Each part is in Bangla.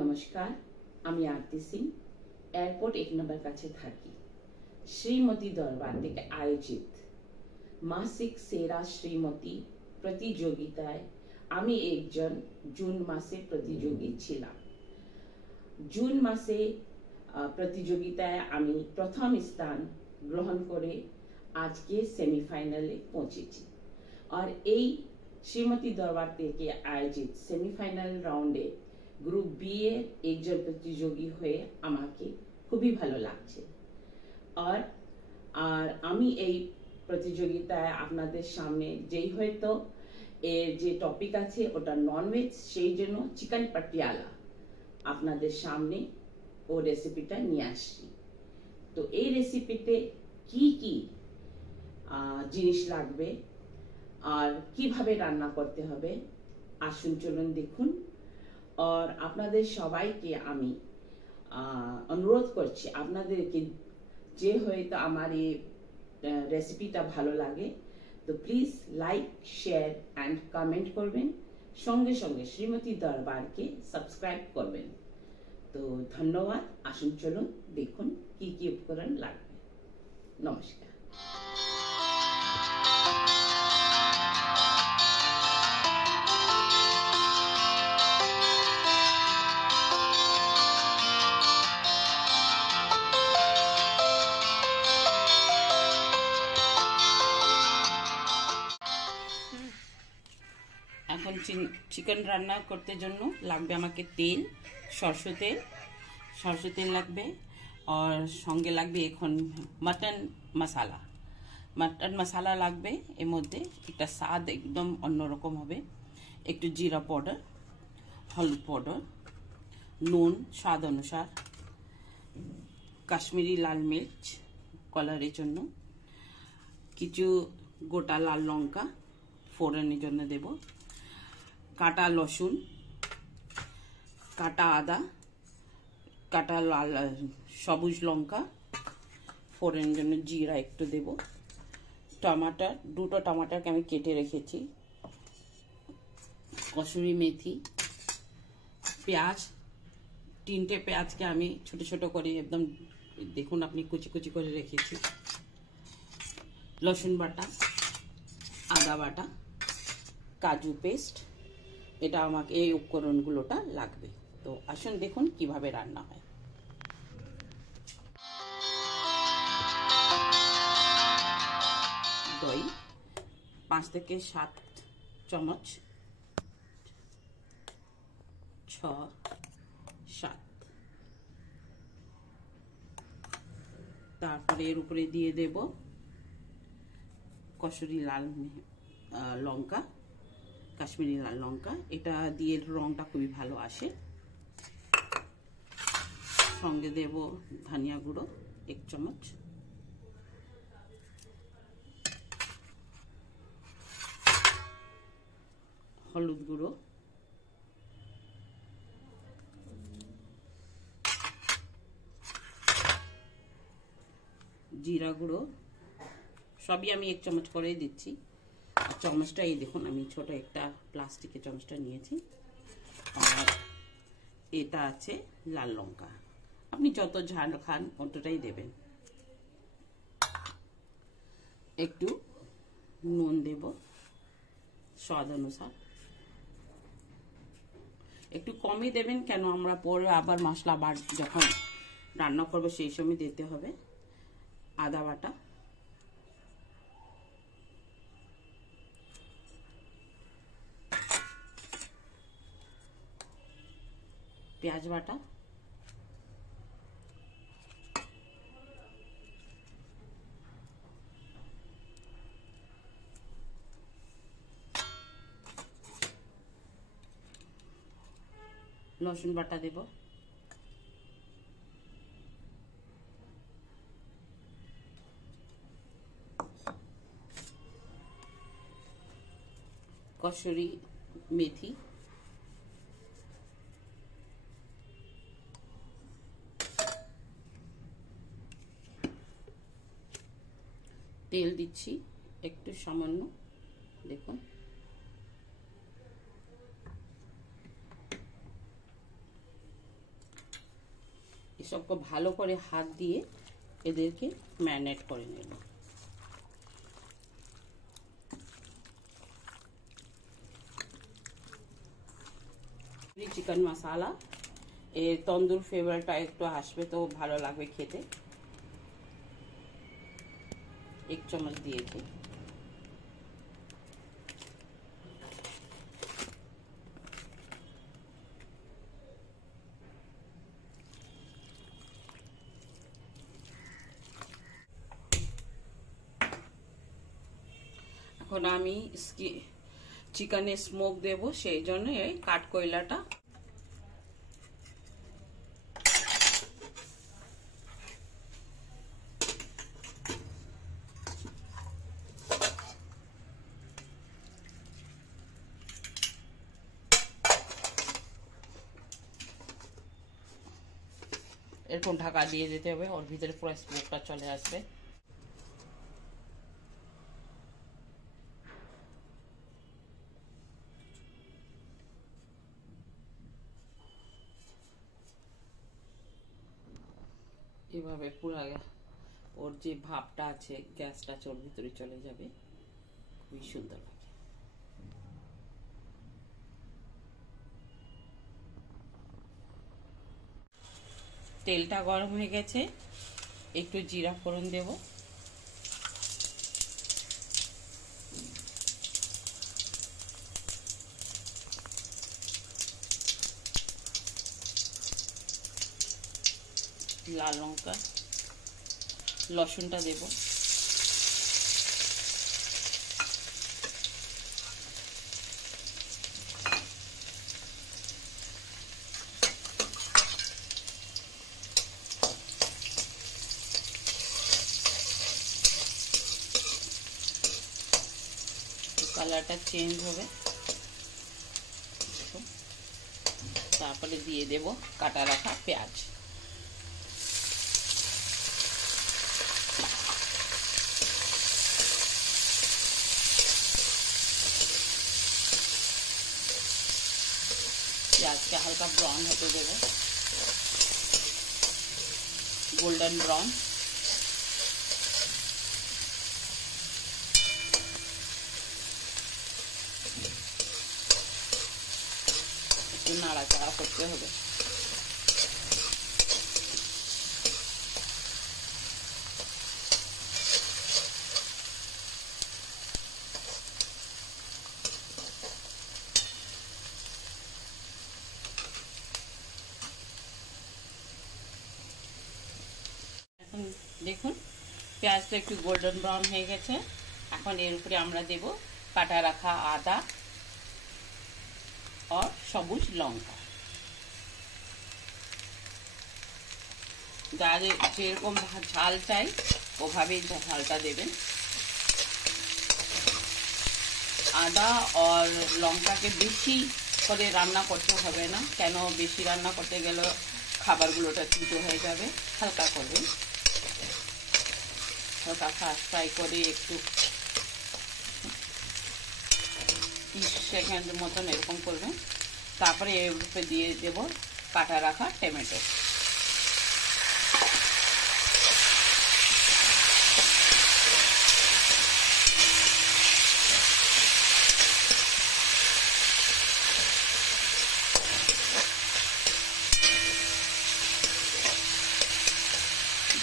নমস্কার, আমি আরতি সিং, এয়ারপোর্ট 1 নম্বর কাছে থাকি। শ্রীমতী দরবার থেকে আয়োজিত মাসিক সেরা শ্রীমতী প্রতিযোগিতায় আমি একজন জুন মাসে প্রতিযোগী ছিলাম। জুন মাসে প্রতিযোগিতায় আমি প্রথম স্থান গ্রহণ করে আজকে সেমিফাইনালে পৌঁছেছি। আর এই শ্রীমতী দরবার থেকে আয়োজিত সেমিফাইনাল রাউন্ডে গ্রুপ বি এর একজন প্রতিযোগী হয়ে আমাকে খুবই ভালো লাগছে। আর আমি এই প্রতিযোগিতায় আপনাদের সামনে যেই হয়তো এর যে টপিক আছে ওটা ননভেজ, সেই জন্য চিকেন পাটিয়ালা আপনাদের সামনে ও রেসিপিটা নিয়ে আসছি। তো এই রেসিপিতে কি কি জিনিস লাগবে আর কিভাবে রান্না করতে হবে আসুন চলুন দেখুন। আর আপনাদের সবাইকে আমি অনুরোধ করছি, আপনাদেরকে যে হয়তো আমার এই রেসিপিটা ভালো লাগে তো please like, share and comment করবেন, সঙ্গে সঙ্গে শ্রীমতী দরবারকে সাবস্ক্রাইব করবেন। তো ধন্যবাদ। আসুন চলুন দেখুন কি কি উপকরণ লাগবে। নমস্কার। এখন চিকেন রান্না করতে জন্য লাগবে আমাকে তেল, সরষে তেল লাগবে। আর সঙ্গে লাগবে এখন মাটন মশলা লাগবে। এর মধ্যে একটা স্বাদ একদম অন্যরকম হবে। একটু জিরা পাউডার, হলুদ পাউডার, নুন স্বাদ অনুসার, কাশ্মীরি লাল মির্চ কালারের জন্য, কিছু গোটা লাল লঙ্কা ফোড়নের জন্য দেব, কাটা রসুন, কাটা আদা, কাটা লাল সবুজ লঙ্কা, ফোড়নের জন্য জিরা একটু দেব, টমাটার, দুটো টমাটারকে আমি কেটে রেখেছি, কসুরি মেথি, পেঁয়াজ, 3টে পেঁয়াজকে আমি ছোট ছোট করে একদম দেখুন আপনি কুচি কুচি করে রেখেছি, রসুন বাটা, আদা বাটা, কাজু পেস্ট। এটা আমাকে এই উপকরণগুলোটা লাগবে। তো আসুন দেখুন কিভাবে রান্না হয়। দই 5 থেকে 7 চামচ, 6, 7। তারপরে এর উপরে দিয়ে দেব কসুরি লাল লঙ্কা, কাশ্মীরি লাল লঙ্কা। এটা দিয়ে রংটা খুবই ভালো আসে। সঙ্গে দেব ধনিয়া গুঁড়ো 1 চামচ, হলুদ গুঁড়ো, জিরা গুঁড়ো, সবই আমি 1 চামচ করেই দিচ্ছি। চামচটা এই দেখুন আমি ছোট একটা প্লাস্টিকের চামচটা নিয়েছি। আর এটা আছে লাল লঙ্কা, আপনি যত ঝাল খান অতটাই দেবেন। একটু নুন দেব স্বাদ অনুসার, একটু কমই দেবেন কেন আমরা পরে আবার মশলা যখন রান্না করবো সেই সময় দিতে হবে। আদা বাটা, পেঁয়াজ বাটা, রসুন বাটা দেব, কসুরি মেথি, তেল দিচ্ছি একটু সামান্য, দেখুন सबको ভালো করে হাত দিয়ে এদেরকে ম্যারিনেট করে নেব। চিকেন মশলা এর তন্দুর ফ্লেভারটা একটু আসবে তো ভালো লাগবে খেতে। 1 চামচ দিয়েছি। এখন আমি চিকেনে স্মোক দেব, সেই জন্য এই কাঠকয়লাটা এরকম ঢাকা দিয়ে দিতে হবে, ওর ভিতরে পুরো স্মোকটা চলে আসবে। এভাবে পুরো ওর যে ভাবটা আছে গ্যাসটা ওর ভিতরে চলে যাবে, খুবই সুন্দর লাগে। তেলটা গরম হয়ে গেছে, একটু জিরা ফোড়ন দেব। লাল লঙ্কা, রসুনটা দেব। কালারটা চেঞ্জ হবে, তারপরে দিয়ে দেব কাটা রাখা পেঁয়াজ। পেঁয়াজকে হালকা ব্রাউন হতে দেব, গোল্ডেন ব্রাউন। একটু নাড়াচাড়া করতে হবে। দেখুন পেঁয়াজটা একটু গোল্ডেন ব্রাউন হয়ে গেছে। এখন এর উপরে আমরা দেব কাটা রাখা আদা আর সবুজ লঙ্কা। যার যেরকম ঝাল চাই ওভাবেই ঝালটা দেবেন। আদা আর লঙ্কাকে বেশি করে রান্না করতে হবে না, কেন বেশি রান্না করতে গেলে খাবারগুলোটা তিতো হয়ে যাবে। হালকা করবেন, হালকা ফার্স্ট ফ্রাই করে একটু 30 সেকেন্ড মতন এরকম করবেন। তারপরে এর উপরে দিয়ে দেব কাটা রাখা টমেটো।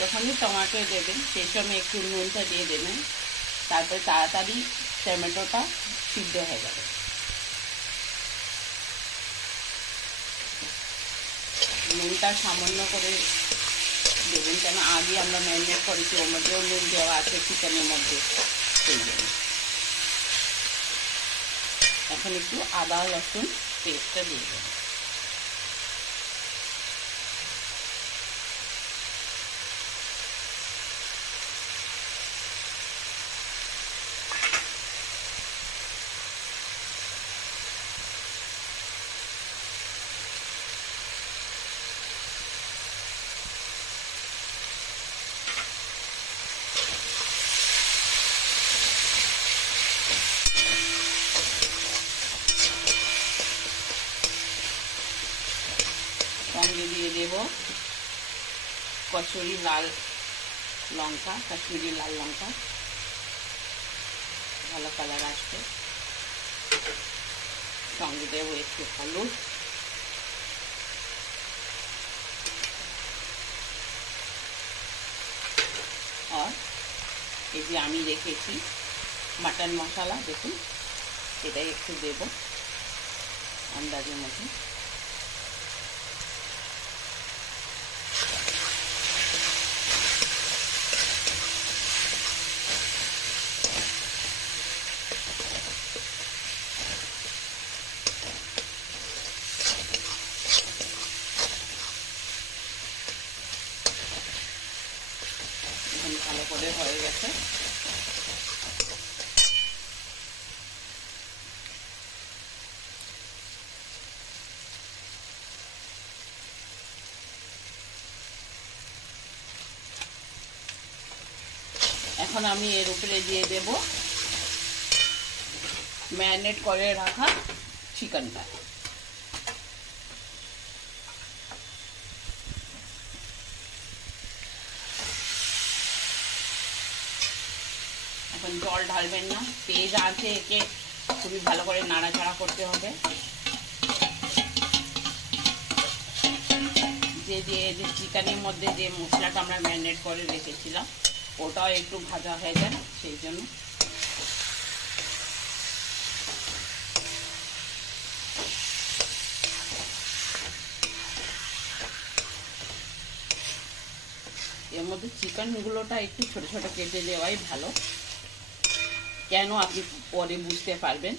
যখনই টমেটো দেবেন সেই সময় একটু নুনটা দিয়ে দেবেন, তারপরে তাড়াতাড়ি টমেটোটা সিদ্ধ হয়ে যাবে। নুনটা সামান্য করে দেবেন, কেন আগে আমরা ম্যারিনেট করেছি, ওর মধ্যেও নুন দেওয়া আছে চিকেনের মধ্যে, সেই জন্য। এখন একটু আদা রসুন পেস্টটা দিয়ে দেবেন। কসুরি লাল লঙ্কা, কাশ্মীরি লাল লঙ্কা, ভালো কালার আসবে। সঙ্গে দেবো একটু হলুদ, আর এই যে আমি রেখেছি মাটন মশলা, দেখুন এটাই একটু দেব আন্দাজের মতো। ভালো করে হয়ে গেছে। এখন আমি এর উপরে দিয়ে দেব ম্যারিনেট করে রাখা চিকেনটা। এখন জল ঢালবেন না, তেজ আছে, একে খুবই ভালো করে নাড়াচাড়া করতে হবে। যে চিকেনের মধ্যে যে মশলাটা আমরা ম্যারিনেট করে রেখেছিলাম ওটাও একটু ভাজা হয়ে যায়, সেই জন্য। এর মধ্যে চিকেনগুলোটা একটু ছোট ছোট কেটে দেওয়াই ভালো, কেন আপনি পরে বুঝতে পারবেন।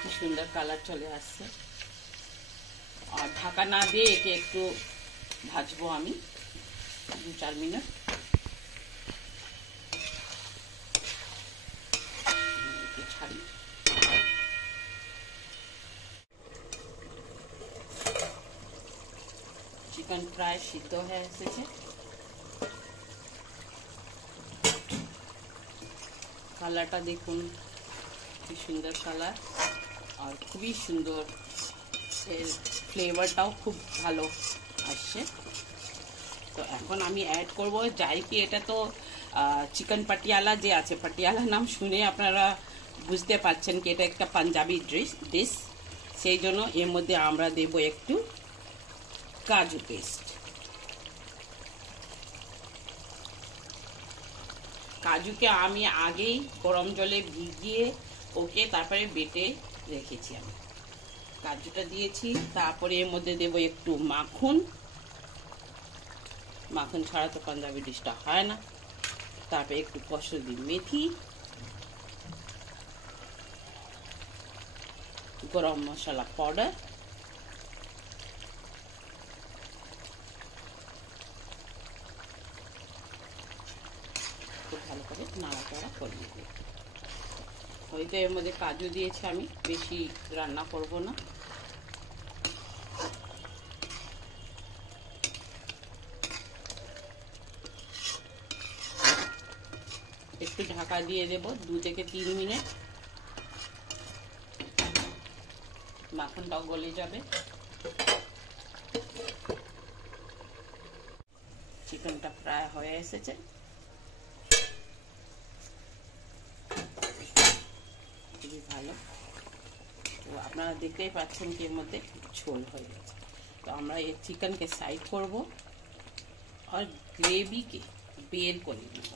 কি সুন্দর কালার চলে আসছে। আর ঢাকা না দিয়ে একে একটু ভাজবো আমি 2-4 মিনিট। ছাড়ি, চিকেন প্রায় সিদ্ধ হয়ে এসেছে। কালারটা দেখুন কি সুন্দর কালার, আর খুবই সুন্দর, এর ফ্লেভারটাও খুব ভালো আসছে। তো এখন আমি অ্যাড করব জাইকি। এটা তো চিকেন পাটিয়ালা যে আছে, পাটিয়ালা নাম শুনে আপনারা বুঝতে পারছেন কি এটা একটা পাঞ্জাবি ডিশ, সেই জন্য এর মধ্যে আমরা দেব একটু কাজু পেস্ট। কাজুকে আমি আগেই গরম জলে ভিজিয়ে ওকে তারপরে বেটে রেখেছি। আমি কাজুটা দিয়েছি, তারপরে এর মধ্যে দেব একটু মাখন। মাখন ছাড়া তো পাঞ্জাবি ডিশটা হয় না। তারপরে একটু কসুরি মেথি, গরম মশলা পাউডার, খুব ভালো করে নাড়াচাড়া করে নেব। হয়তো এর মধ্যে কাজু দিয়েছি, আমি বেশি রান্না করব না। একটু ঢাকা দিয়ে দেব 2 থেকে 3 মিনিট, মাখনটাও গলে যাবে। চিকেনটা প্রায় হয়ে এসেছে। খুবই ভালো। তো আপনারা দেখতেই পাচ্ছেন কি এর মধ্যে ঝোল হয়ে গেছে। তো আমরা এই চিকেনকে সাইড করব আর গ্রেভিকে বের করে নেব,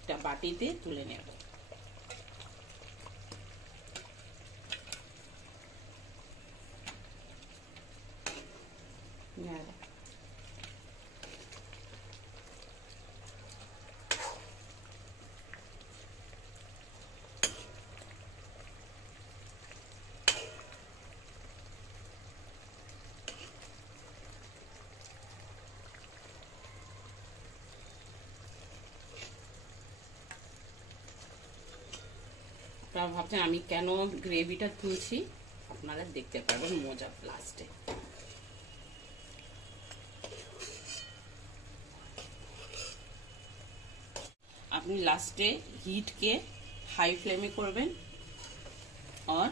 একটা বাটিতে তুলে নেব। আপনারা ভাবছেন আমি কেন গ্রেভিটা তুলছি, আপনারা দেখতে পাবেন মজা লাস্টে। আপনি লাস্টে হিটকে হাই ফ্লেমে করবেন আর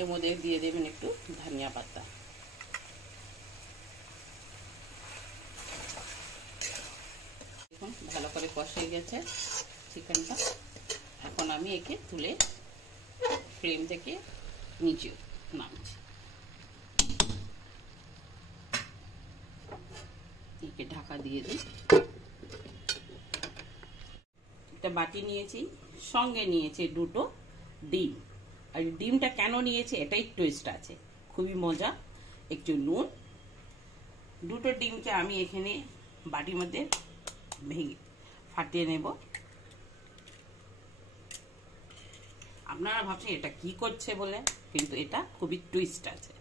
এর মধ্যে দিয়ে দেবেন একটু ধনিয়া পাতা। দেখুন ভালো করে কষে গেছে চিকেনটা। এখন আমি একে তুলে ফ্লেম থেকে নিচে নামছি। একে ঢাকা দিয়ে দিই। একটা বাটি নিয়েছি, সঙ্গে নিয়েছি দুটো ডিম। আর ডিমটা কেন নিয়েছি এটাই টুইস্ট আছে, খুবই মজা। একটু নুন, দুটো ডিমকে আমি এখানে বাটির মধ্যে ভেঙে ফাটিয়ে নেব। আপনারা ভাবছেন এটা কি করছে বলে, কিন্তু এটা খুবই টুইস্ট আছে।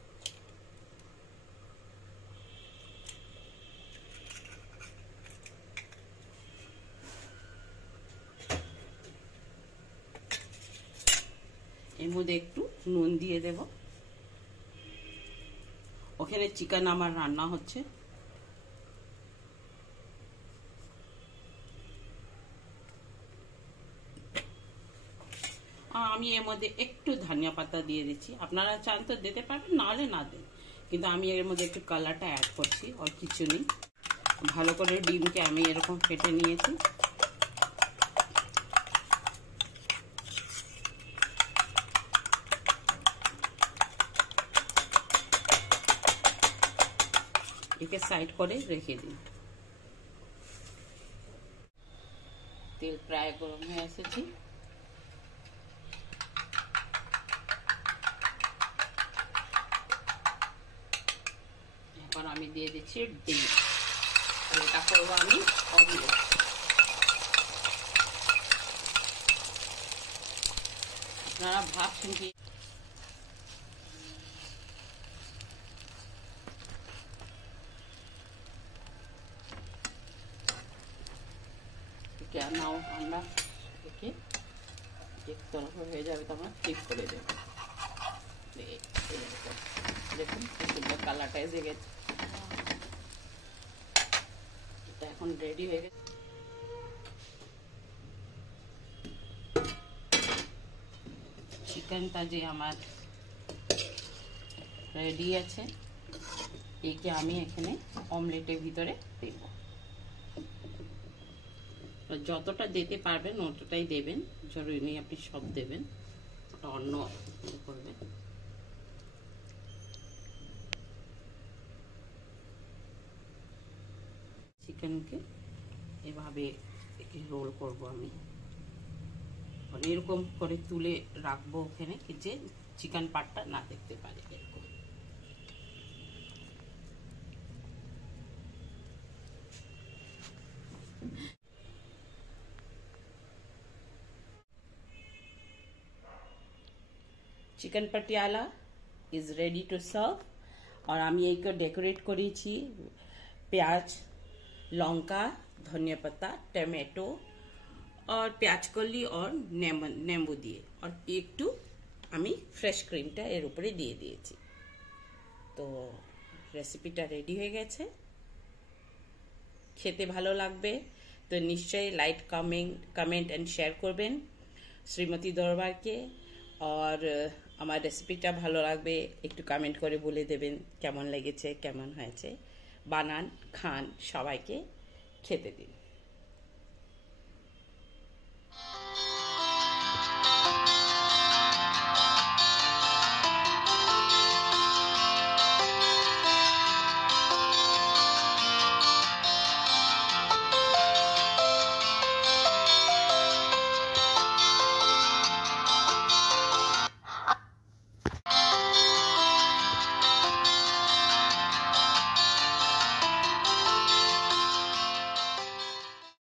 এর মধ্যে একটু নুন দিয়ে দেব। ওখানে চিকেন আমার রান্না হচ্ছে। আমি এর মধ্যে একটু ধনিয়া পাতা দিয়ে দিচ্ছি। আপনারা চান তো দিতে পারবেন, নাহলে না দেন, কিন্তু আমি এর মধ্যে একটু কালারটা অ্যাড করছি, আর কিছু নেই। ভালো করে ডিমকে আমি এরকম ফেটে নিয়েছি। একে সাইড করে রেখে দিন। তেল প্রায় গরম হয়ে এসেছে। এখন আমি দিয়ে দিচ্ছি ডিম। এটা করবো আমি অমলেট। আপনারা ভাবছেন কি নাও, আমরা একে এক তরফ হয়ে যাবে তো আমরা ঠিক করে দেব। দেখুন কি সুন্দর কালারটা এসে গেছে। এটা এখন রেডি হয়ে গেছে। চিকেনটা যে আমার রেডি আছে, একে আমি এখানে অমলেটের ভিতরে দেব। যতটা দিতে পারবেন অতটাই দেবেন, জরুরি নেই আপনি সব দেবেন, ওটা অন্য করবেন। চিকেনকে এভাবে একে রোল করব আমি, এরকম করে তুলে রাখবো ওখানে, যে চিকেন পার্টটা না দেখতে পারে। এরকম chicken Patiala is ready to serve. আর আমি এইকে ডেকোরেট করেছি পেঁয়াজ, লঙ্কা, ধনিয়া পাতা, टमाटो और प्याज कली और नींबू দিয়ে, और একটু আমি ফ্রেশ ক্রিমটা এর উপরে দিয়ে দিয়েছি। তো রেসিপিটা রেডি হয়ে গেছে। খেতে ভালো লাগবে তো নিশ্চয়ই লাইক, কমেন্ট এন্ড শেয়ার করবেন শ্রীমতী দরবারকে। আর আমার রেসিপিটা ভালো লাগবে একটু কমেন্ট করে বলে দেবেন কেমন লেগেছে, কেমন হয়েছে। বানান, খান, সবাইকে খেতে দিন।